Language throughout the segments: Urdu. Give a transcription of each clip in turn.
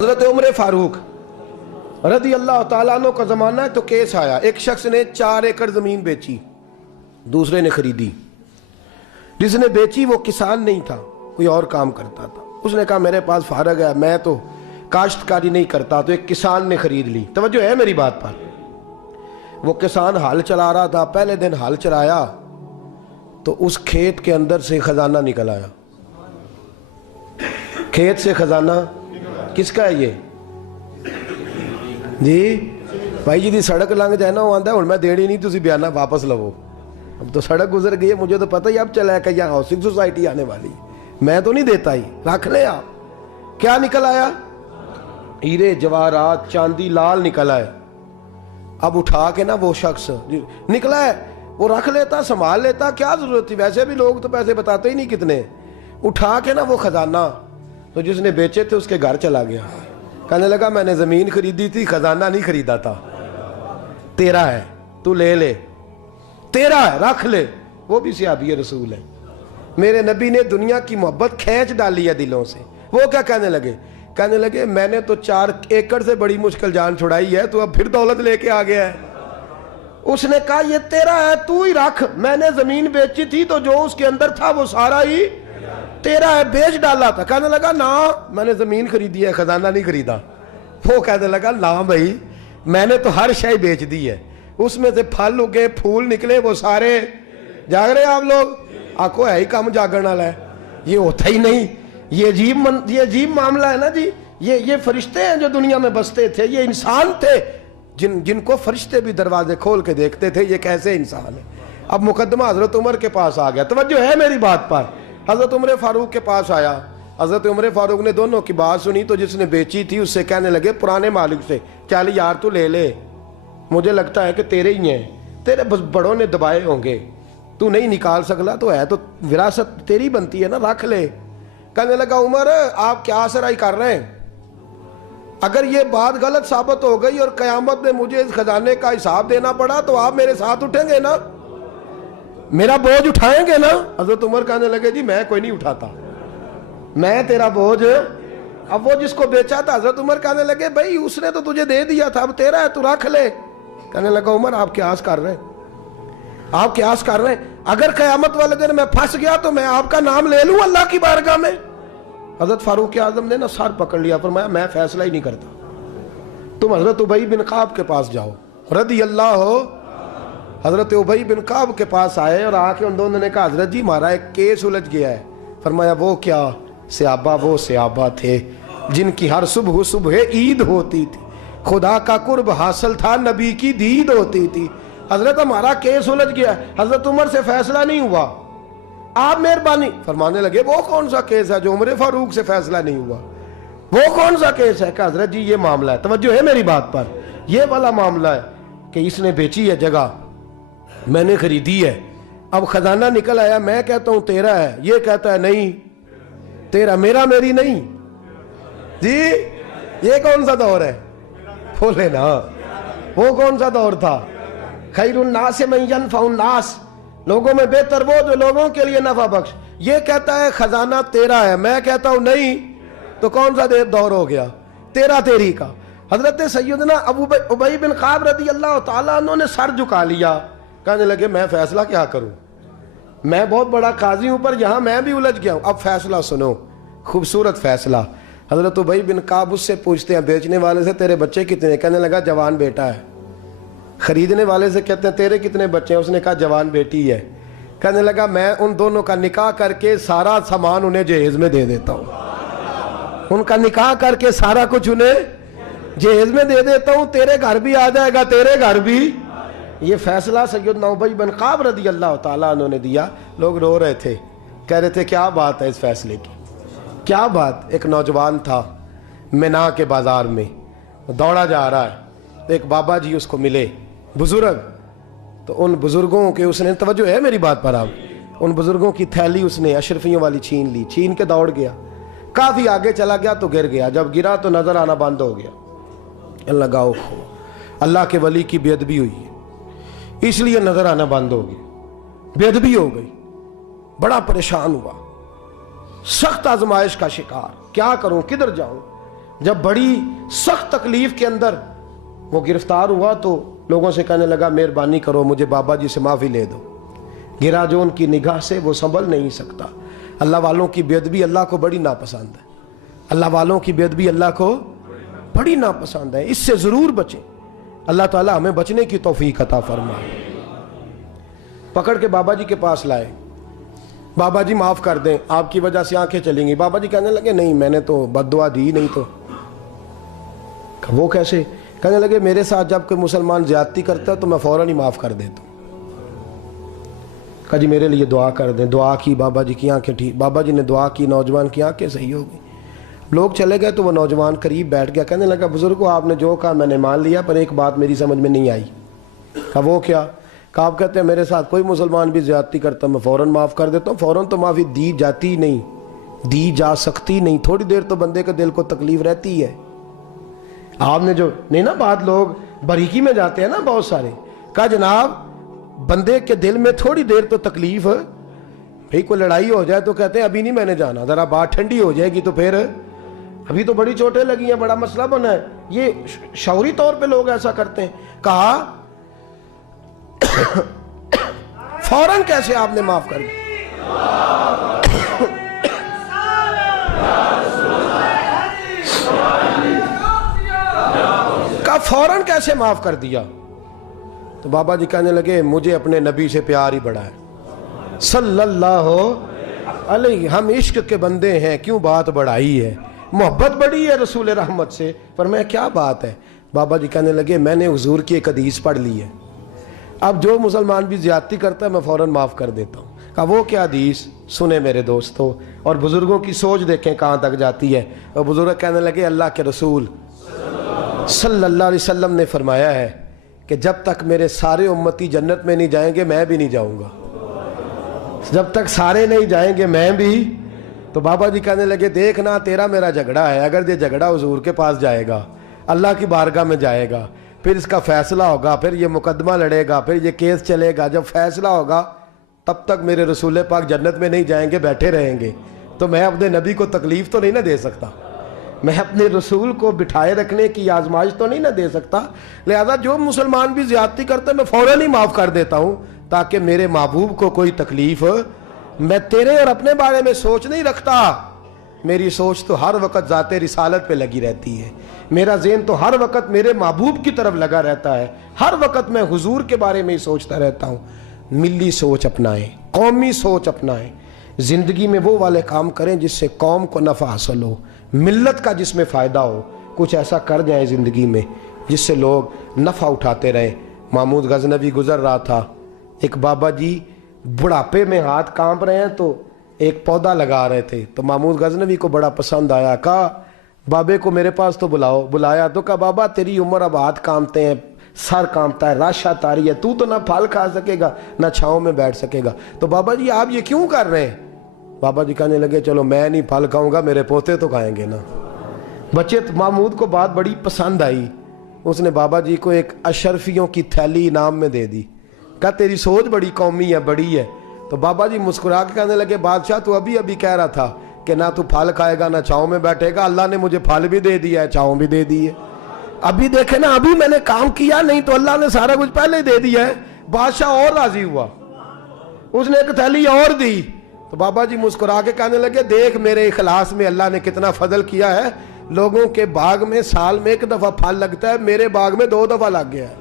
حضرت عمر فاروق رضی اللہ تعالیٰ عنہ کا زمانہ ہے تو کیس آیا، ایک شخص نے 4 ایکڑ زمین بیچی، دوسرے نے خریدی۔ جس نے بیچی وہ کسان نہیں تھا، کوئی اور کام کرتا تھا۔ اس نے کہا میرے پاس فارغ ہے، میں تو کاشتکاری نہیں کرتا، تو ایک کسان نے خرید لی۔ توجہ ہے میری بات پر؟ وہ کسان ہل چلا رہا تھا، پہلے دن ہل چلایا تو اس کھیت کے اندر سے خزانہ نکل آیا۔ کھیت سے خزانہ کس کا ہے یہ؟ جی بھائی جی دی سڑک لنگ جائے نا وہ آتا ہے اور میں دیڑی نہیں تسی بیانہ واپس لو۔ اب تو سڑک گزر گئی ہے، مجھے تو پتہ ہی اب چلا ہے کہ یہاں ہاؤسنگ سوسائٹی آنے والی، میں تو نہیں دیتا ہی، رکھ لیں آپ۔ کیا نکل آیا؟ ہیرے جواہرات چاندی لال نکل آئے۔ اب اٹھا کے نا وہ شخص نکلا ہے وہ رکھ لیتا، سنبھال لیتا، کیا ضرورت تھی؟ ویسے بھی لوگ تو پیسے بتاتے ہی نہیں کتنے۔ اٹھا کے نا وہ خزانہ تو جس نے بیچے تھے اس کے گھر چلا گیا، کہنے لگا میں نے زمین خریدی تھی، خزانہ نہیں خریدا تھا، تیرا ہے، تو لے لے، تیرا ہے، رکھ لے۔ وہ بھی صحابی رسول ہے، میرے نبی نے دنیا کی محبت کھینچ ڈالی ہے دلوں سے۔ وہ کیا کہنے لگے؟ کہنے لگے میں نے تو 4 ایکڑ سے بڑی مشکل جان چھڑائی ہے، تو اب پھر دولت لے کے آ گیا ہے۔ اس نے کہا یہ تیرا ہے، تو ہی رکھ، میں نے زمین بیچی تھی تو جو اس کے اندر تھا وہ سارا ہی تیرا ہے، بیچ ڈالا تھا۔ کہنے لگا نا میں نے زمین خریدی ہے، خزانہ نہیں خریدا۔ وہ کہنے لگا نا بھائی میں نے تو ہر شے بیچ دی ہے، اس میں سے پھل اگے پھول نکلے وہ سارے۔ جاگ رہے آپ لوگ؟ آنکھوں ہے ہی کم جاگن والا ہے، یہ ہوتا ہی نہیں۔ یہ عجیب معاملہ ہے نا جی۔ یہ فرشتے ہیں جو دنیا میں بستے تھے، یہ انسان تھے جن کو فرشتے بھی دروازے کھول کے دیکھتے تھے یہ کیسے انسان ہے۔ اب مقدمہ حضرت عمر کے پاس آ گیا، توجہ ہے میری بات پر؟ حضرت عمر فاروق کے پاس آیا، حضرت عمر فاروق نے دونوں کی بات سنی تو جس نے بیچی تھی اس سے کہنے لگے پرانے مالک سے، چل یار تو لے لے، مجھے لگتا ہے کہ تیرے ہی ہیں، تیرے بڑوں نے دبائے ہوں گے، تو نہیں نکال سکلا، تو ہے تو وراثت تیری بنتی ہے نا، رکھ لے۔ کہنے لگا عمر آپ کیا سرائی کر رہے ہیں؟ اگر یہ بات غلط ثابت ہو گئی اور قیامت میں مجھے اس خزانے کا حساب دینا پڑا تو آپ میرے ساتھ اٹھیں گے نا، میرا بوجھ اٹھائیں گے نا؟ حضرت عمر کہنے لگے جی میں کوئی نہیں اٹھاتا، میں تیرا بوجھ۔ اب وہ جس کو بیچا تھا حضرت عمر کہنے لگے بھائی اس نے تو تجھے دے دیا تھا، اب تیرا ہے تو رکھ لے۔ کہنے لگا عمر آپ قیاس کر رہے ہیں، آپ قیاس کر رہے ہیں، اگر قیامت والے دن میں پھنس گیا تو میں آپ کا نام لے لوں اللہ کی بارگاہ میں؟ حضرت فاروق اعظم نے نا سر پکڑ لیا، فرمایا میں فیصلہ ہی نہیں کرتا، تم حضرت ابی بن کعب کے پاس جاؤ رضی اللہ ہو۔ حضرت ابی بن کعب کے پاس آئے اور آ کے ان دونوں نے کہا حضرت جی ہمارا ایک کیس الجھ گیا ہے۔ فرمایا وہ کیا؟ صحابہ وہ صحابہ تھے جن کی ہر صبح عید ہوتی تھی، خدا کا قرب حاصل تھا، نبی کی دید ہوتی تھی۔ حضرت ہمارا کیس الجھ گیا ہے، حضرت عمر سے فیصلہ نہیں ہوا، آپ مہربانی فرمانے لگے وہ کون سا کیس ہے جو عمر فاروق سے فیصلہ نہیں ہوا؟ وہ کون سا کیس ہے؟ کہ حضرت جی یہ معاملہ ہے، توجہ ہے میری بات پر، یہ والا معاملہ ہے کہ اس نے بیچی ہے جگہ، میں نے خریدی ہے، اب خزانہ نکل آیا، میں کہتا ہوں تیرا ہے، یہ کہتا ہے نہیں تیرا، میرا میری نہیں۔ جی یہ کون سا دور ہے؟ بولے نا وہ کون سا دور تھا؟ خیر الناس من ینفع الناس، لوگوں میں بہتر وہ جو لوگوں کے لیے نفع بخش۔ یہ کہتا ہے خزانہ تیرا ہے، میں کہتا ہوں نہیں، تو کون سا دور ہو گیا؟ تیرا تیری کا۔ حضرت سیدنا ابی بن کعب رضی اللہ تعالیٰ عنہ نے سر جھکا لیا، کہنے لگے میں فیصلہ کیا کروں، میں بہت بڑا قاضی ہوں پر یہاں میں بھی الجھ گیا ہوں، اب فیصلہ سنو، خوبصورت فیصلہ۔ حضرت ابی بن کعب اس سے پوچھتے ہیں بیچنے والے سے تیرے بچے کتنے ہیں؟ کہنے لگا جوان بیٹا ہے۔ خریدنے والے سے کہتے ہیں تیرے کتنے بچے ہیں؟ اس نے کہا جوان بیٹی ہے۔ کہنے لگا میں ان دونوں کا نکاح کر کے سارا سامان انہیں جہیز میں دے دیتا ہوں، ان کا نکاح کر کے سارا کچھ انہیں جہیز میں دے دیتا ہوں، تیرے گھر بھی آ جائے گا، تیرے گھر بھی۔ یہ فیصلہ سیدنا ابی بن کعب رضی اللہ تعالیٰ عنہ نے دیا۔ لوگ رو رہے تھے، کہہ رہے تھے کیا بات ہے اس فیصلے کی، کیا بات۔ ایک نوجوان تھا مینا کے بازار میں دوڑا جا رہا ہے، ایک بابا جی اس کو ملے بزرگ، تو ان بزرگوں کے اس نے، توجہ ہے میری بات پر آپ، ان بزرگوں کی تھیلی اس نے اشرفیوں والی چھین لی، چھین کے دوڑ گیا، کافی آگے چلا گیا تو گر گیا، جب گرا تو نظر آنا بند ہو گیا۔ لگاؤ اللہ کے ولی کی بے ادبی ہوئی ہے اس لیے نظر آنا بند ہو گئی، بے ادبی ہو گئی، بڑا پریشان ہوا، سخت آزمائش کا شکار، کیا کروں کدھر جاؤں؟ جب بڑی سخت تکلیف کے اندر وہ گرفتار ہوا تو لوگوں سے کہنے لگا مہربانی کرو مجھے بابا جی سے معافی لے دو. گرا جو ان کی نگاہ سے وہ سنبھل نہیں سکتا. اللہ والوں کی بے ادبی اللہ کو بڑی ناپسند ہے. اللہ والوں کی بے ادبی اللہ کو بڑی ناپسند ہے. اس سے ضرور بچیں. اللہ تعالیٰ ہمیں بچنے کی توفیق عطا فرمائے. پکڑ کے بابا جی کے پاس لائے. بابا جی معاف کر دیں, آپ کی وجہ سے آنکھیں چلیں گی. بابا جی کہنے لگے نہیں, میں نے تو بد دعا دی نہیں. تو وہ کیسے؟ کہنے لگے میرے ساتھ جب کوئی مسلمان زیادتی کرتا ہے تو میں فوراً ہی معاف کر دیتا ہوں. کہا جی میرے لیے دعا کر دیں. دعا کی, بابا جی کی آنکھیں ٹھیک. بابا جی نے دعا کی, نوجوان کی آنکھیں صحیح ہو گئی. لوگ چلے گئے تو وہ نوجوان قریب بیٹھ گیا. کہنے لگا بزرگو آپ نے جو کہا میں نے مان لیا, پر ایک بات میری سمجھ میں نہیں آئی. کہا وہ کیا؟ کہا آپ کہتے ہیں میرے ساتھ کوئی مسلمان بھی زیادتی کرتا میں فوراً معاف کر دیتا ہوں. فوراً تو معافی دی جاتی نہیں, دی جا سکتی نہیں. تھوڑی دیر تو بندے کے دل کو تکلیف رہتی ہے. آپ نے جو نہیں نا بات, لوگ باریکی میں جاتے ہیں نا بہت سارے. کہا جناب بندے کے دل میں تھوڑی دیر تو تکلیف ہے. بھئی کوئی لڑائی ہو جائے تو کہتے ہیں ابھی نہیں میں نے جانا, ذرا بات ٹھنڈی ہو جائے گی تو پھر, ابھی تو بڑی چوٹیں لگی ہیں, بڑا مسئلہ بنا ہے. یہ شعوری طور پہ لوگ ایسا کرتے ہیں. کہا فوراً کیسے آپ نے معاف کر دیا؟ کہا فوراً کیسے معاف کر دیا؟ تو بابا جی کہنے لگے مجھے اپنے نبی سے پیار ہی بڑا ہے صلی اللہ علیہ. ہم عشق کے بندے ہیں, کیوں بات بڑھائی ہے؟ محبت بڑی ہے رسول رحمت سے. فرمایا کیا بات ہے؟ بابا جی کہنے لگے میں نے حضور کی ایک حدیث پڑھ لی ہے, اب جو مسلمان بھی زیادتی کرتا ہے میں فوراً معاف کر دیتا ہوں. کہا وہ کیا حدیث؟ سنیں میرے دوستو, اور بزرگوں کی سوچ دیکھیں کہاں تک جاتی ہے. اور بزرگ کہنے لگے اللہ کے رسول صلی اللہ علیہ وسلم نے فرمایا ہے کہ جب تک میرے سارے امتی جنت میں نہیں جائیں گے میں بھی نہیں جاؤں گا. جب تک سارے نہیں جائیں گے میں بھی. تو بابا جی کہنے لگے دیکھنا تیرا میرا جھگڑا ہے, اگر یہ جھگڑا حضور کے پاس جائے گا, اللہ کی بارگاہ میں جائے گا, پھر اس کا فیصلہ ہوگا, پھر یہ مقدمہ لڑے گا, پھر یہ کیس چلے گا, جب فیصلہ ہوگا تب تک میرے رسول پاک جنت میں نہیں جائیں گے, بیٹھے رہیں گے. تو میں اپنے نبی کو تکلیف تو نہیں نہ دے سکتا, میں اپنے رسول کو بٹھائے رکھنے کی آزمائش تو نہیں نہ دے سکتا. لہذا جو مسلمان بھی زیادتی کرتے میں فوراً ہی معاف کر دیتا ہوں تاکہ میرے محبوب کو کوئی تکلیف. میں تیرے اور اپنے بارے میں سوچ نہیں رکھتا, میری سوچ تو ہر وقت ذات رسالت پہ لگی رہتی ہے. میرا ذہن تو ہر وقت میرے محبوب کی طرف لگا رہتا ہے. ہر وقت میں حضور کے بارے میں ہی سوچتا رہتا ہوں. ملی سوچ اپنائیں, قومی سوچ اپنائیں. زندگی میں وہ والے کام کریں جس سے قوم کو نفع حاصل ہو, ملت کا جس میں فائدہ ہو. کچھ ایسا کر جائیں زندگی میں جس سے لوگ نفع اٹھاتے رہیں. محمود غزنوی گزر رہا تھا, ایک بابا جی بڑھاپے میں ہاتھ کانپ رہے ہیں تو ایک پودا لگا رہے تھے. تو محمود غزنوی کو بڑا پسند آیا. کہا بابے کو میرے پاس تو بلاؤ. بلایا تو کہا بابا تیری عمر اب ہاتھ کانپتے ہیں, سر کانپتا ہے, راشا تاری ہے, تو نہ پھل کھا سکے گا نہ چھاؤں میں بیٹھ سکے گا. تو بابا جی آپ یہ کیوں کر رہے ہیں؟ بابا جی کہنے لگے چلو میں نہیں پھل کھاؤں گا, میرے پوتے تو کھائیں گے نا. بچے محمود کو بات بڑی پسند آئی. اس نے بابا جی کو ایک اشرفیوں کی تھیلی انعام میں دے دی. کہا تیری سوچ بڑی قومی ہے, بڑی ہے. تو بابا جی مسکرا کے کہنے لگے بادشاہ تو ابھی کہہ رہا تھا کہ نہ تو پھل کھائے گا نہ چھاؤں میں بیٹھے گا, اللہ نے مجھے پھل بھی دے دیا ہے, چھاؤں بھی دے دی ہے. ابھی دیکھیں نا, ابھی میں نے کام کیا, نہیں تو اللہ نے سارا کچھ پہلے ہی دے دیا ہے. بادشاہ اور راضی ہوا, اس نے ایک تھیلی اور دی. تو بابا جی مسکرا کے کہنے لگے دیکھ میرے اخلاص میں اللہ نے کتنا فضل کیا ہے. لوگوں کے باغ میں سال میں ایک دفعہ پھل لگتا ہے, میرے باغ میں 2 دفعہ لگ گیا ہے.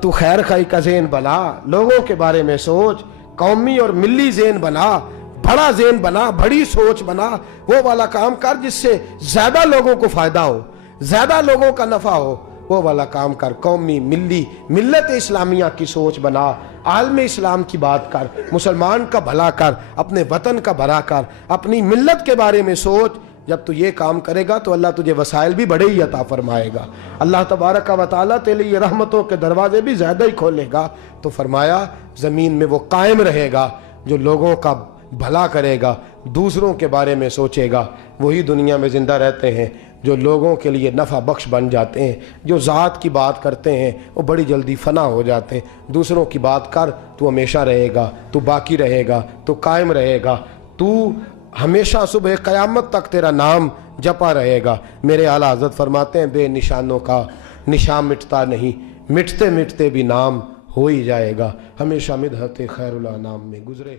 تو خیر خائی کا ذہن بنا, لوگوں کے بارے میں سوچ, قومی اور ملی ذہن بنا, بڑا ذہن بنا, بڑی سوچ بنا. وہ والا کام کر جس سے زیادہ لوگوں کو فائدہ ہو, زیادہ لوگوں کا نفع ہو, وہ والا کام کر. قومی ملی ملت اسلامیہ کی سوچ بنا, عالم اسلام کی بات کر, مسلمان کا بھلا کر, اپنے وطن کا بھلا کر, اپنی ملت کے بارے میں سوچ. جب تو یہ کام کرے گا تو اللہ تجھے وسائل بھی بڑے ہی عطا فرمائے گا. اللہ تبارک و تعالیٰ تیرے لیے رحمتوں کے دروازے بھی زیادہ ہی کھولے گا. تو فرمایا زمین میں وہ قائم رہے گا جو لوگوں کا بھلا کرے گا, دوسروں کے بارے میں سوچے گا. وہی دنیا میں زندہ رہتے ہیں جو لوگوں کے لیے نفع بخش بن جاتے ہیں. جو ذات کی بات کرتے ہیں وہ بڑی جلدی فنا ہو جاتے ہیں. دوسروں کی بات کر, تو ہمیشہ رہے گا, تو باقی رہے گا, تو قائم رہے گا. تو ہمیشہ صبح قیامت تک تیرا نام جپا رہے گا۔ میرے اعلیٰ حضرت فرماتے ہیں بے نشانوں کا نشان مٹتا نہیں، مٹتے مٹتے بھی نام ہو ہی جائے گا۔ ہمیشہ مدحت خیر الانام میں گزرے۔